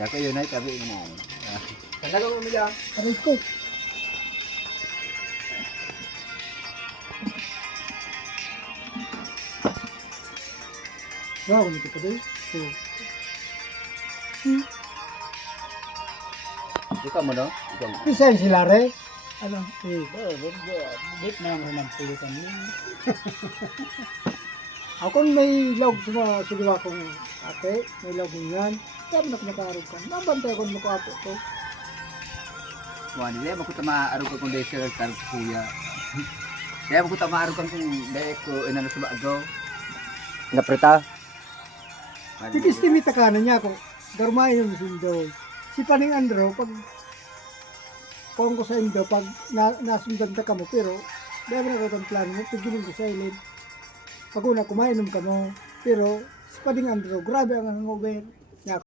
Ya kayo na tabi mo na. Talaga mo nila. Aray ko. Wow, nito pa rin. So, Ikaw mo no? Ikaw mo. pisan sila re. Ano? Eh, Date na mo ng pulutan niya. ako may log sa sigawa kong ate, may log yan. Kaya mo na kumakarog ka. Nabantay ko mo ko apo ko. Wala nila mo ko tamaarog ko kung dahil sila tarog sa kuya. Kaya mo ko tamaarog kung dahil ko inano sa bago. Naprita. Tikistimita ka na niya kung garmayan yung sindo. Si Paning Andro, pag kung ko sa indo, pag nasundan ka mo, pero dahil na rin ang plano mo, pagilin ko sa ilin. Pag una, kumainom ka mo, pero si Paning Andro, grabe ang hangover.